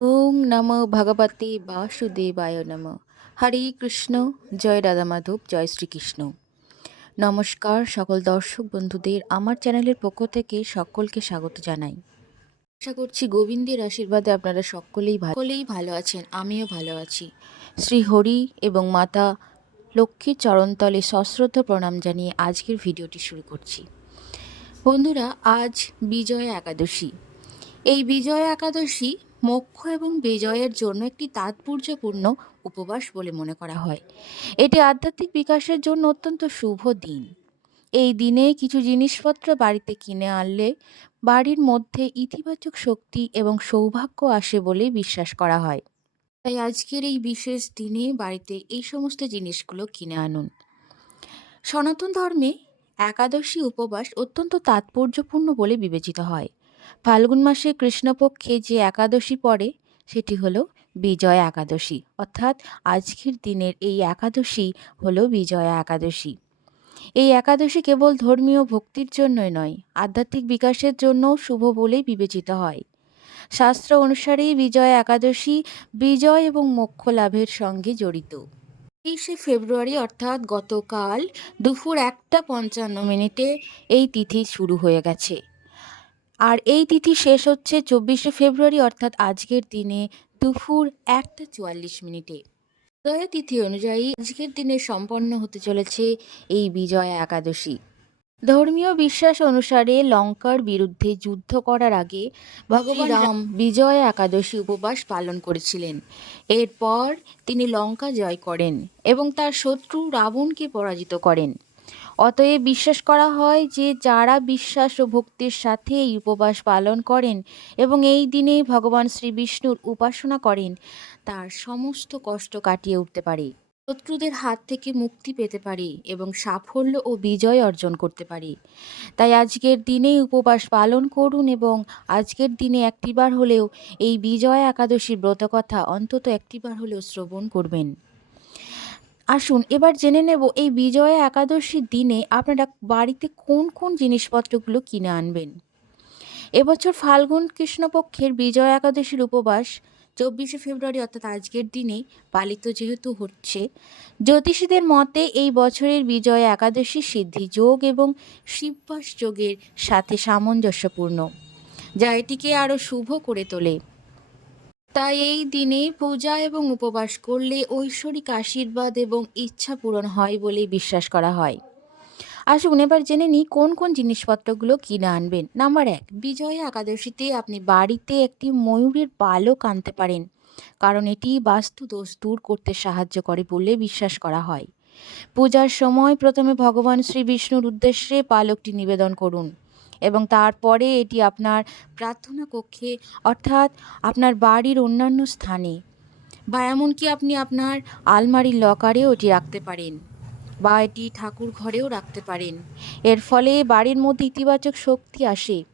ওং নম ভগবতে বাসুদেবায় নম। হরে কৃষ্ণ, জয় রাধা মাধব, জয় শ্রীকৃষ্ণ। নমস্কার সকল দর্শক বন্ধুদের আমার চ্যানেলের পক্ষ থেকে সকলকে স্বাগত জানাই। আশা করছি গোবিন্দের আশীর্বাদে আপনারা সকলেই সকলেই ভালো আছেন, আমিও ভালো আছি। শ্রী হরি এবং মাতা লক্ষ্মীর চরণতলে সশ্রদ্ধ প্রণাম জানিয়ে আজকের ভিডিওটি শুরু করছি। বন্ধুরা, আজ বিজয়া একাদশী। এই বিজয়া একাদশী মোক্ষ এবং বিজয়ের জন্য একটি তাৎপর্যপূর্ণ উপবাস বলে মনে করা হয়। এটি আধ্যাত্মিক বিকাশের জন্য অত্যন্ত শুভ দিন। এই দিনে কিছু জিনিসপত্র বাড়িতে কিনে আনলে বাড়ির মধ্যে ইতিবাচক শক্তি এবং সৌভাগ্য আসে বলে বিশ্বাস করা হয়। তাই আজকের এই বিশেষ দিনে বাড়িতে এই সমস্ত জিনিসগুলো কিনে আনুন। সনাতন ধর্মে একাদশী উপবাস অত্যন্ত তাৎপর্যপূর্ণ বলে বিবেচিত হয়। ফাল্গুন মাসে কৃষ্ণপক্ষে যে একাদশী পড়ে, সেটি হলো বিজয়া একাদশী। অর্থাৎ আজকের দিনের এই একাদশী হলো বিজয়া একাদশী। এই একাদশী কেবল ধর্মীয় ভক্তির জন্যই নয়, আধ্যাত্মিক বিকাশের জন্যও শুভ বলেই বিবেচিত হয়। শাস্ত্র অনুসারেই বিজয়া একাদশী বিজয় এবং মোক্ষ লাভের সঙ্গে জড়িত। তেইশে ফেব্রুয়ারি অর্থাৎ গতকাল দুপুর একটা পঞ্চান্ন মিনিটে এই তিথি শুরু হয়ে গেছে। আর এই তিথি শেষ হচ্ছে চব্বিশে ফেব্রুয়ারি অর্থাৎ আজকের দিনে দুপুর একটা চুয়াল্লিশ মিনিটে। দয়া তিথি অনুযায়ী আজকের দিনে সম্পন্ন হতে চলেছে এই বিজয়া একাদশী। ধর্মীয় বিশ্বাস অনুসারে লঙ্কার বিরুদ্ধে যুদ্ধ করার আগে ভগবান রাম বিজয়া একাদশী উপবাস পালন করেছিলেন। এরপর তিনি লঙ্কা জয় করেন এবং তার শত্রু রাবণকে পরাজিত করেন। অতএব বিশ্বাস করা হয় যে যারা বিশ্বাস ও ভক্তির সাথে এই উপবাস পালন করেন এবং এই দিনে ভগবান শ্রী বিষ্ণুর উপাসনা করেন, তার সমস্ত কষ্ট কাটিয়ে উঠতে পারে, শত্রুদের হাত থেকে মুক্তি পেতে পারে এবং সাফল্য ও বিজয় অর্জন করতে পারে। তাই আজকের দিনে উপবাস পালন করুন এবং আজকের দিনে একটিবার হলেও এই বিজয় একাদশীর ব্রতকথা অন্তত একটিবার হলেও শ্রবণ করবেন। আসুন, এবার জেনে নেব এই বিজয়া একাদশীর দিনে আপনারা বাড়িতে কোন কোন জিনিসপত্রগুলো কিনে আনবেন। এবছর ফাল্গুন কৃষ্ণপক্ষের বিজয়া একাদশীর উপবাস চব্বিশে ফেব্রুয়ারি, অর্থাৎ আজকের দিনে পালিত যেহেতু হচ্ছে, জ্যোতিষীদের মতে এই বছরের বিজয়া একাদশী সিদ্ধি যোগ এবং শিববাস যোগের সাথে সামঞ্জস্যপূর্ণ, যা এটিকে আরও শুভ করে তোলে। তাই এই দিনে পূজা এবং উপবাস করলে ঐশ্বরিক আশীর্বাদ এবং ইচ্ছা পূরণ হয় বলে বিশ্বাস করা হয়। আসুন এবার জেনে নিই কোন কোন জিনিসপত্রগুলো কিনে আনবেন। নাম্বার এক, বিজয়া একাদশীতে আপনি বাড়িতে একটি ময়ূরের পালক আনতে পারেন, কারণ এটি বাস্তু দোষ দূর করতে সাহায্য করে বলে বিশ্বাস করা হয়। পূজার সময় প্রথমে ভগবান শ্রী বিষ্ণুর উদ্দেশ্যে পালকটি নিবেদন করুন। এবং তারপরে এটি আপনার প্রার্থনা কক্ষে, অর্থাৎ আপনার বাড়ির অন্যান্য স্থানে বা এমনকি আপনি আপনার আলমারির লকারেও এটি রাখতে পারেন বা এটি ঠাকুর ঘরেও রাখতে পারেন। এর ফলে বাড়ির মধ্যে ইতিবাচক শক্তি আসে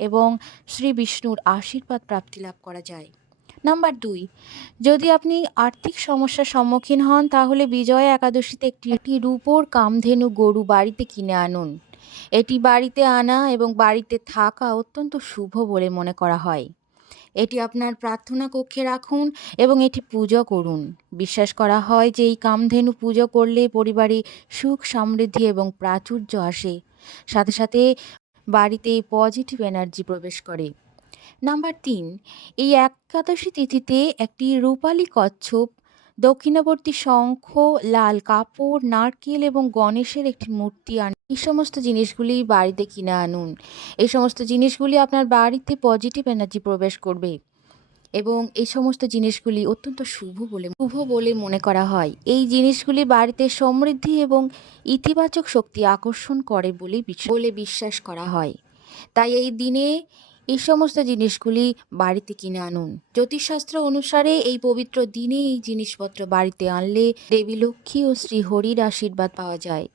এবং শ্রী বিষ্ণুর আশীর্বাদ প্রাপ্তি লাভ করা যায়। নাম্বার দুই, যদি আপনি আর্থিক সমস্যার সম্মুখীন হন, তাহলে বিজয়া একাদশীতে একটি রূপোর কামধেনু গরু বাড়িতে কিনে আনুন। এটি বাড়িতে আনা এবং বাড়িতে থাকা অত্যন্ত শুভ বলে মনে করা হয়। এটি আপনার প্রার্থনা কক্ষে রাখুন এবং এটি পুজো করুন। বিশ্বাস করা হয় যে এই কামধেনু পুজো করলে পরিবারে সুখ, সমৃদ্ধি এবং প্রাচুর্য আসে। সাথে সাথে বাড়িতে পজিটিভ এনার্জি প্রবেশ করে। নাম্বার তিন, এই একাদশী তিথিতে একটি রূপালী কচ্ছপ দক্ষিণবর্তী শঙ্খ, লাল কাপড়, নারকেল এবং গণেশের একটি মূর্তি আন এই সমস্ত জিনিসগুলি বাড়িতে কিনে আনুন। এই সমস্ত জিনিসগুলি আপনার বাড়িতে পজিটিভ এনার্জি প্রবেশ করবে এবং এই সমস্ত জিনিসগুলি অত্যন্ত শুভ বলে শুভ বলে মনে করা হয়। এই জিনিসগুলি বাড়িতে সমৃদ্ধি এবং ইতিবাচক শক্তি আকর্ষণ করে বলে বলে বিশ্বাস করা হয়। তাই এই দিনে এই সমস্ত জিনিসগুলি বাড়িতে কিনে আনুন। জ্যোতিষশাস্ত্র অনুসারে এই পবিত্র দিনে এই জিনিসপত্র বাড়িতে আনলে দেবী লক্ষ্মী ও শ্রী হরির আশীর্বাদ পাওয়া যায়।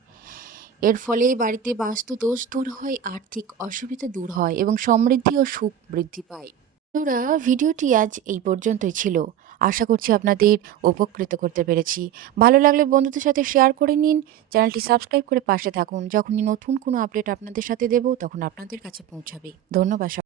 এর ফলে বাড়িতে বাস্তু দোষ দূর হয়, আর্থিক অসুবিধা দূর হয় এবং সমৃদ্ধি ও সুখ বৃদ্ধি পায়। বন্ধুরা, ভিডিওটি আজ এই পর্যন্তই ছিল। আশা করছি আপনাদের উপকৃত করতে পেরেছি। ভালো লাগলে বন্ধুদের সাথে শেয়ার করে নিন, চ্যানেলটি সাবস্ক্রাইব করে পাশে থাকুন। যখনই নতুন কোনো আপডেট আপনাদের সাথে দেব, তখন আপনাদের কাছে পৌঁছাবে। ধন্যবাদ